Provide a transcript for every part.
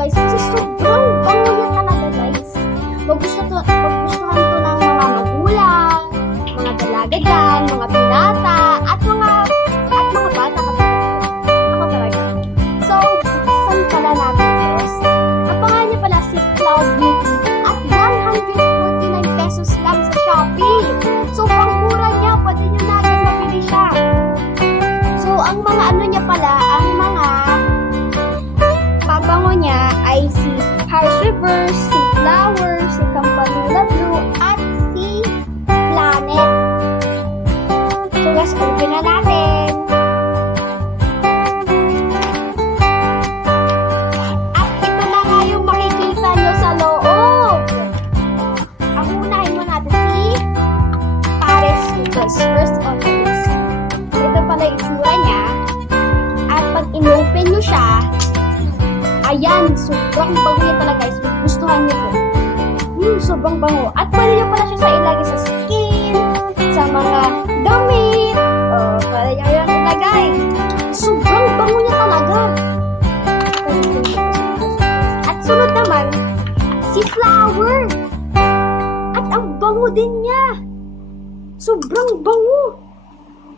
guys kasi sobrang bango niya talaga guys. Magustuhan to ng mga magulang, mga dalaga dyan, mga binata, at mga bata kasi ako talaga. So, buksan pala natin guys. Ang pangalan niya pala si Cloud Beauty at 149 pesos lang sa Shopee. So, pang mura niya, pwede nyo na agad mabili siya. So, ang mga ano niya pala, ang mga pabango niya ay si Paris River, si Flower, si Campanula Blue, at si Planet. So, guys, open na natin. At ito na nga yung makikita nyo sa loob. Ang unahin mo natin si Paris River. First on the list. Ito pala yung itsura niya. At pag in-open nyo siya, ayan, sobrang bango niya talaga guys. Gustuhan niyo po. Sobrang bango. At pwede niyo pala siya sa ilagay sa skin, sa mga damit. Pwede niyo yan ilagay. Sobrang bango niya talaga. At sunod naman, si Flower. At ang bango din niya. Sobrang bango.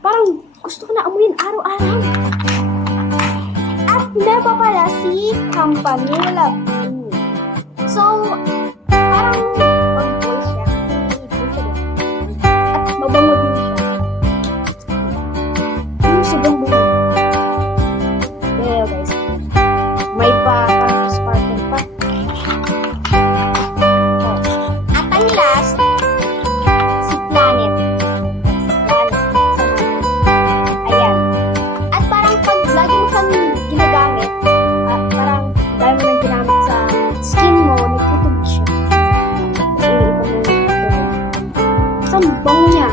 Parang gusto ko na amuyin araw-araw. At meron pala si Campanula Blue. So, parang mag-boy siya. At mabango din siya. Sobrang bango. There guys. May pa, parang sparkle pa. At ang last, si Planet. Ayan. At parang pag lagi mo siyang ginagamit, parang dahil mo nang ginamit sa skin mo, nagtutog siya. Iniipon mo nagtutog. So, ang bango niya.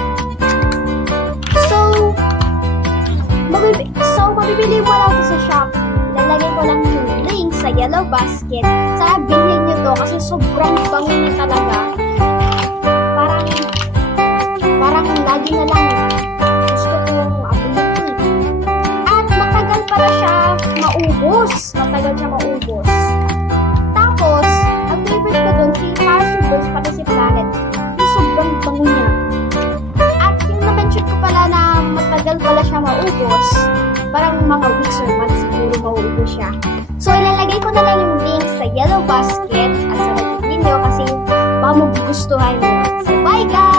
So, mabibili mo lang ito sa Shopee. Lalagay ko lang yung link sa yellow basket. Sana bilhin nyo to kasi sobrang bango niya talaga. Parang lagi na lang gusto kong abulin ito. At matagal pala siya maubos. Tapos, ang favorite ko dun, si Paris River, pati si Planet. Yung sobrang bango niya. At yung na-mention ko pala na matagal pala siya maubos, parang mga weeks or months siguro maubos siya. So, ilalagay ko na lang yung link sa yellow basket at sa video kasi baka magugustuhan nyo. So, bye guys!